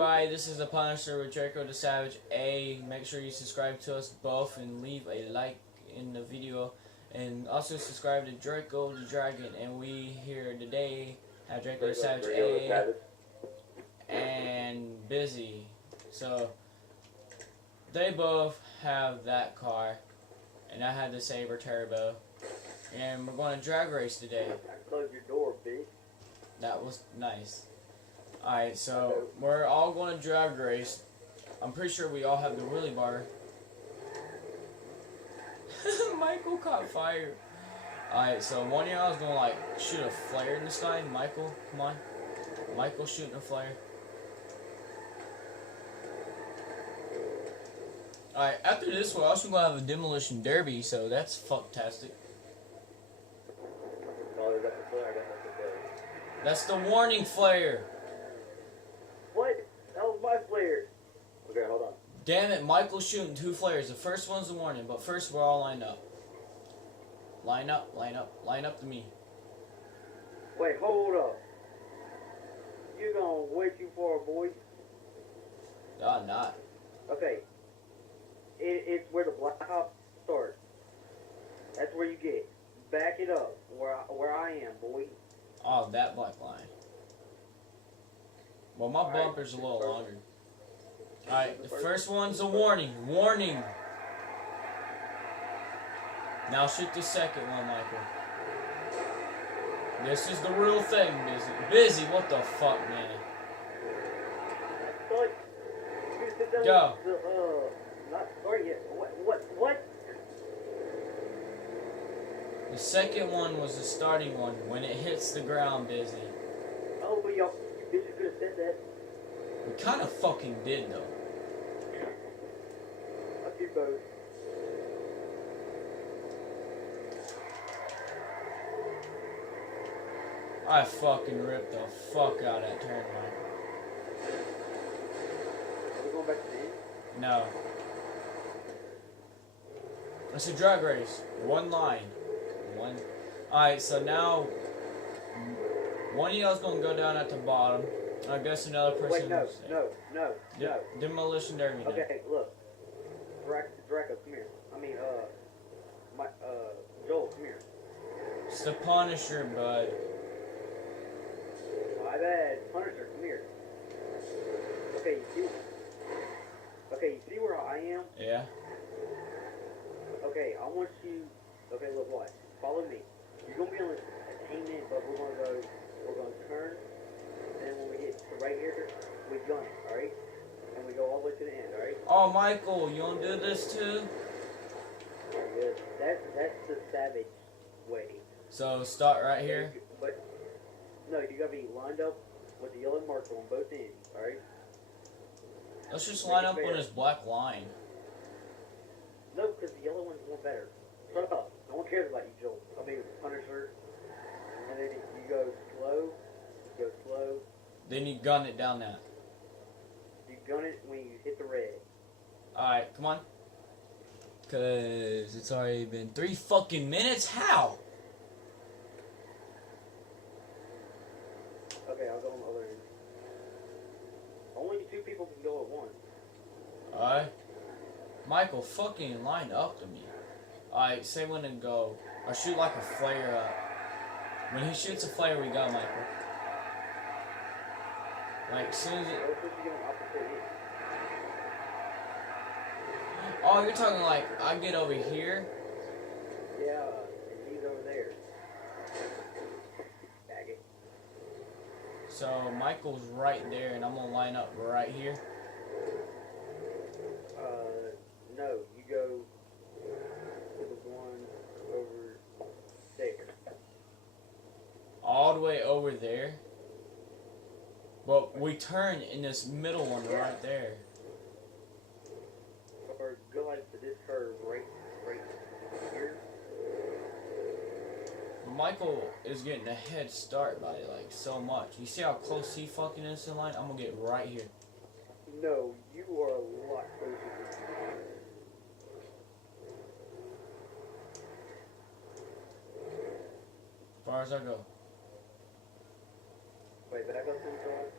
everybody, this is the Punisher with Drakko the Savage. Make sure you subscribe to us both and leave a like in the video. And also subscribe to Drakko the Dragon. And we here today have Drakko the Savage A and Busy. So they both have that car. And I had the Saber Turbo. And we're going to drag race today. Close your door, bitch. That was nice. Alright, so we're all going to drag race. I'm pretty sure we all have the wheelie bar. Michael caught fire. Alright, so one of y'all is going to like shoot a flare in the sky. Michael, come on. Michael shooting a flare. Alright, after this we're also going to have a demolition derby, so that's fucktastic. That's the warning flare. What? That was my flare. Okay, hold on. Damn it, Michael's shooting 2 flares. The first one's the warning, but first we're all lined up. Line up, line up, line up to me. Wait, hold up. You gonna way too far, boy. No, I'm not. Okay. It's where the black hop starts. That's where you get. Back it up. Where I am, boy. Oh, that black line. Well, my bumper's a little longer. Alright, the first one's a warning. Warning! Now shoot the second one, Michael. This is the real thing, Busy. Busy, what the fuck, man? Go. Not started yet. What? The second one was the starting one. When it hits the ground, Busy. Oh, but y'all bitches could have said that. We kind of fucking did, though. I see both. I fucking ripped the fuck out of that turn, Michael. Are we going back to the end? No. It's a drag race. One line. One. Alright, so now one of y'all's gonna go down at the bottom. I guess another person. Wait, no. Demolition derby. Okay, look. Drakko, come here. Joel, come here. It's the Punisher, bud. My bad. Punisher, come here. Okay, you see where I am? Yeah. Okay, I want you. Okay, look, watch. Follow me. You're gonna be on this attainment, but we're gonna turn. And then when we get to right here, we gun it, alright? And we go all the way to the end, alright? Oh, Michael, you wanna do this too? Good. That's the savage way. So start right here. But no, you gotta be lined up with the yellow marker on both ends, alright? Let's just line up on this black line. No, because the yellow one's more better. Shut up. No one cares about you, Joel. I'll be Punisher. And then you go slow. Then you gun it down that. You gun it when you hit the red. Alright, come on. Cause it's already been 3 fucking minutes? How? Okay, I'll go on the other end. Only 2 people can go at once. Alright. Michael, fucking line up to me. Alright, say when to go. Or shoot like a flare up. When he shoots a flare, we go, Michael. Like, as soon as it... Oh, you're talking like, I get over here? Yeah, and he's over there. Bag it. So, Michael's right there, and I'm gonna line up right here. No, you go to the one over there. All the way over there? But we turn in this middle one right there. Or go like to this curve right here. Michael is getting a head start by like so much. You see how close he fucking is to the line? I'm gonna get right here. No, you are a lot closer than me. As far as I go. Wait, back up to the side.